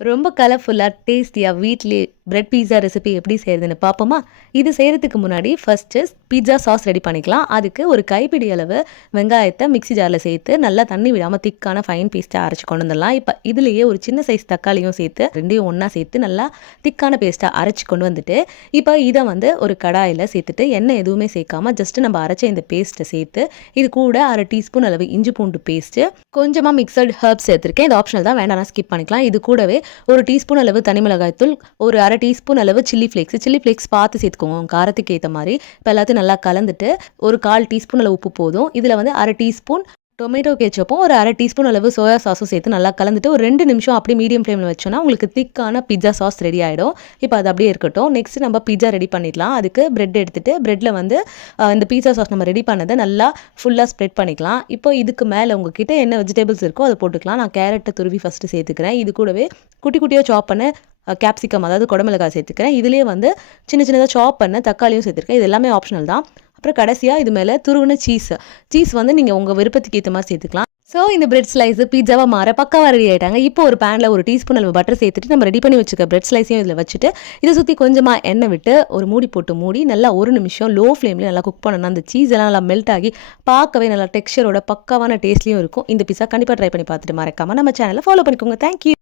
ரொம்ப கலர்ஃபுல்லா, டேஸ்டியா வீட்லயே பிரெட் பீஸா ரெசிபி எப்படி செய்றதுன்னு பார்ப்போமா? இது செய்றதுக்கு முன்னாடி ஃபர்ஸ்ட்டு பீட்ஸா சாஸ் ரெடி பண்ணிக்கலாம். அதுக்கு ஒரு கைப்பிடி அளவு வெங்காயத்த மிக்ஸி ஜார்ல சேர்த்து நல்லா தண்ணி விடாம திக்கான ஃபைன் பேஸ்ட்டா அரைச்சு கொண்டு வந்துடலாம். இப்ப இதுலயே ஒரு சின்ன சைஸ் தக்காளியும் சேர்த்து 2யும் ஒண்ணா சேர்த்து நல்லா திக்கான பேஸ்ட்டா அரைச்சு கொண்டு வந்துட்டு, இப்ப இத வந்து ஒரு கடாயில சேர்த்துட்டு எண்ணெய் எதுவுமே சேர்க்காம ஜஸ்ட் நம்ம அரைச்ச இந்த பேஸ்ட்ட சேர்த்து, இது கூட 1/2 டீஸ்பூன் அளவு இஞ்சி பூண்டு பேஸ்ட்டு, கொஞ்சமா மிக்ஸட் ஹெர்ப்ஸ் சேர்த்துருக்கேன். இது ஆப்ஷனல் தான், வேண்டாம்னா ஸ்கிப் பண்ணிக்கலாம். இது கூடவே ஒரு டீஸ்பூன் அளவு தனி மிளகாய் தூள், ஒரு 1/2 டீஸ்பூன் அளவு சில்லி ஃப்ளேக்ஸ் பார்த்து சேர்த்துக்கோங்க உங்க காரத்துக்கு ஏத்த மாரி. இப்ப எல்லாத்தையும் நல்லா கலந்துட்டு, ஒரு 1/4 டீஸ்பூன் அளவு உப்பு போதும். இதுல வந்து 1/2 டீஸ்பூன் டொமேட்டோ கெச்சப்பும், ஒரு 1/2 டீஸ்பூன் அளவு சோயா சாஸும் சேர்த்து நல்லா கலந்துட்டு, ஒரு 2 நிமிஷம் அப்படியே மீடியம் ஃப்ளேம்ல வச்சோம்னா, உங்களுக்கு திக்கான பிட்ஸா சாஸ் ரெடி ஆயிடும். இப்ப அது அப்படியே இருக்கட்டும். நெக்ஸ்ட் நம்ம பிட்ஸா ரெடி பண்ணிடலாம். அதுக்கு பிரெட் எடுத்துட்டு, பிரெட்ல வந்து இந்த பீட்ஸா சாஸ் நம்ம ரெடி பண்ணத நல்லா ஃபுல்லா ஸ்ப்ரெட் பண்ணிக்கலாம். இப்போ இதுக்கு மேல உங்ககிட்ட என்ன வெஜிடபிள்ஸ் இருக்கோ அத போட்டுக்கலாம். நான் கேரட்ட துருவி ஃபர்ஸ்ட்டு சேர்த்துக்கிறேன். இது கூடவே குட்டி குட்டியா சாப் பண்ண கேப்சிகம், அதாவது குடமிளகாய் சேர்த்துக்கிறேன். இதுலயே வந்து சின்ன சின்னதா சாப் பண்ண தக்காளியும் சேர்த்துருக்கேன். இது எல்லாமே ஆப்ஷனல் தான். அப்புறம் கடைசியா இது மேல துருவுன சீஸ் வந்து நீங்க உங்க விருப்பத்துக்கு ஏத்த மாரி சேர்த்துக்கலாம். ஸோ இந்த பிரெட் ஸ்லைஸ் பீட்சாவா மாற பக்காவா ரெடி ஆயிட்டாங்க. இப்போ ஒரு பேன்ல ஒரு டீஸ்பூன் அளவு பட்டர் சேர்த்துட்டு, நம்ம ரெடி பண்ணி வச்சுக்க பிரெட் ஸ்லைஸையும் இதுல வச்சுட்டு, இதை சுத்தி கொஞ்சமா எண்ணெய் விட்டு ஒரு மூடி போட்டு மூடி நல்லா 1 நிமிஷம் லோ ஃப்ளேம்ல நல்லா குக் பண்ணணும். அந்த சீஸ் எல்லாம் நல்லா மெல்ட் ஆகி பார்க்கவே நல்லா டெக்ஸ்சரோட பக்காவான டேஸ்ட்லயும் இருக்கும். இந்த பீஸா கண்டிப்பா ட்ரை பண்ணி பார்த்துட்டு மறக்காம நம்ம சேனலை ஃபாலோ பண்ணிக்கோங்க. தேங்க்யூ.